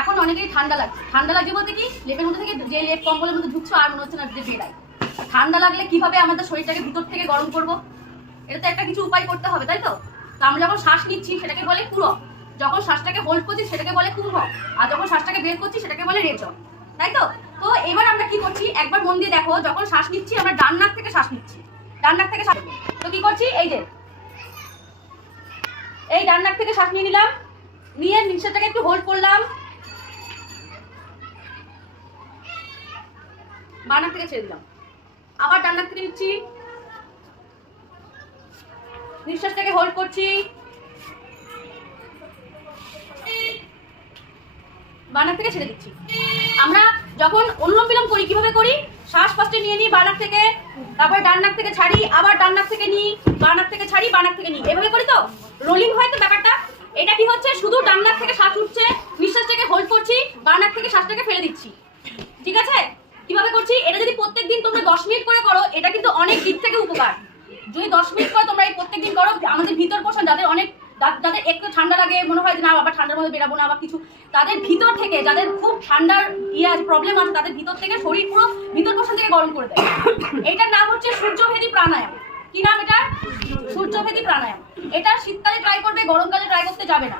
এখন অনেকেই ঠান্ডা লাগছে। ঠান্ডা লাগছে বলতে কি, লেপের মধ্যে থেকে যে লেপ কম্বলের মধ্যে ঢুকছো আর মনে হচ্ছে না যে বেড়াই। ঠান্ডা লাগলে কিভাবে আমাদের শরীরটাকে ভিতর থেকে গরম করব, এটা তো একটা কিছু উপায় করতে হবে, তাই তো? তো আমরা যখন শ্বাস নিচ্ছি সেটাকে বলে পূরক, যখন শ্বাসটাকে হোল্ড করছি সেটাকে বলে কুম্ভক, আর যখন শ্বাসটাকে বের করছি সেটাকে বলে রেচক, তাই তো? তো এবার আমরা কি করছি একবার মন দিয়ে দেখো, যখন শ্বাস নিচ্ছি আমরা ডান নাক থেকে শ্বাস নিচ্ছি, ডান নাক থেকে শ্বাস। তো কি করছি, এই যে এই ডান নাক থেকে শ্বাস নিয়ে নিলাম, নিয়ে নিঃশ্বাসটাকে একটু হোল্ড করলাম, বাঁ নাক থেকে ছেড়ে দিলাম, আবার ডান নাক থেকে নিচ্ছি, নিঃশ্বাসটাকে হোল্ড করছি, বাঁ নাক থেকে ছেড়ে দিচ্ছি। আমরা যখন অনুলোম বিলোম করি কিভাবে করি, শ্বাস ফার্স্টে নিয়ে নিই বাঁ নাক থেকে, তারপরে ডান নাক থেকে ছাড়ি, আবার ডান নাক থেকে নিই, বাঁ নাক থেকে ছাড়ি, বাঁ নাক থেকে নিই, এভাবে করি তো রোলিং হয় তো ব্যাপারটা। এটা কি হচ্ছে, শুধু ডান নাক থেকে শ্বাস উঠছে, নিঃশ্বাসটাকে হোল্ড করছি, বাঁ নাক থেকে শ্বাসটাকে ফেলে দিচ্ছি, ঠিক আছে? কিভাবে করছি, এটা যদি প্রত্যেকদিন তোমরা 10 মিনিট করে করো, এটা কিন্তু অনেক দিক থেকে উপকার। যদি 10 মিনিট করে তোমরা এই প্রত্যেকদিন করো, আমাদের ভিতর পোষণ যাদের অনেক, যাদের একটু ঠান্ডা লাগে, মনে হয় যে না আবার ঠান্ডার মধ্যে বেরাবো না আবার কিছু, তাদের ভিতর থেকে, যাদের খুব ঠান্ডার প্রবলেম আছে, তাদের ভিতর থেকে শরীর পুরো ভিতর পোষণ থেকে গরম করে দেয়। এটার নাম হচ্ছে সূর্যভেদী প্রাণায়াম। কি নাম এটা? সূর্যভেদী প্রাণায়াম। এটা শীতকালে ট্রাই করবে, গরমকালে ট্রাই করতে যাবে না।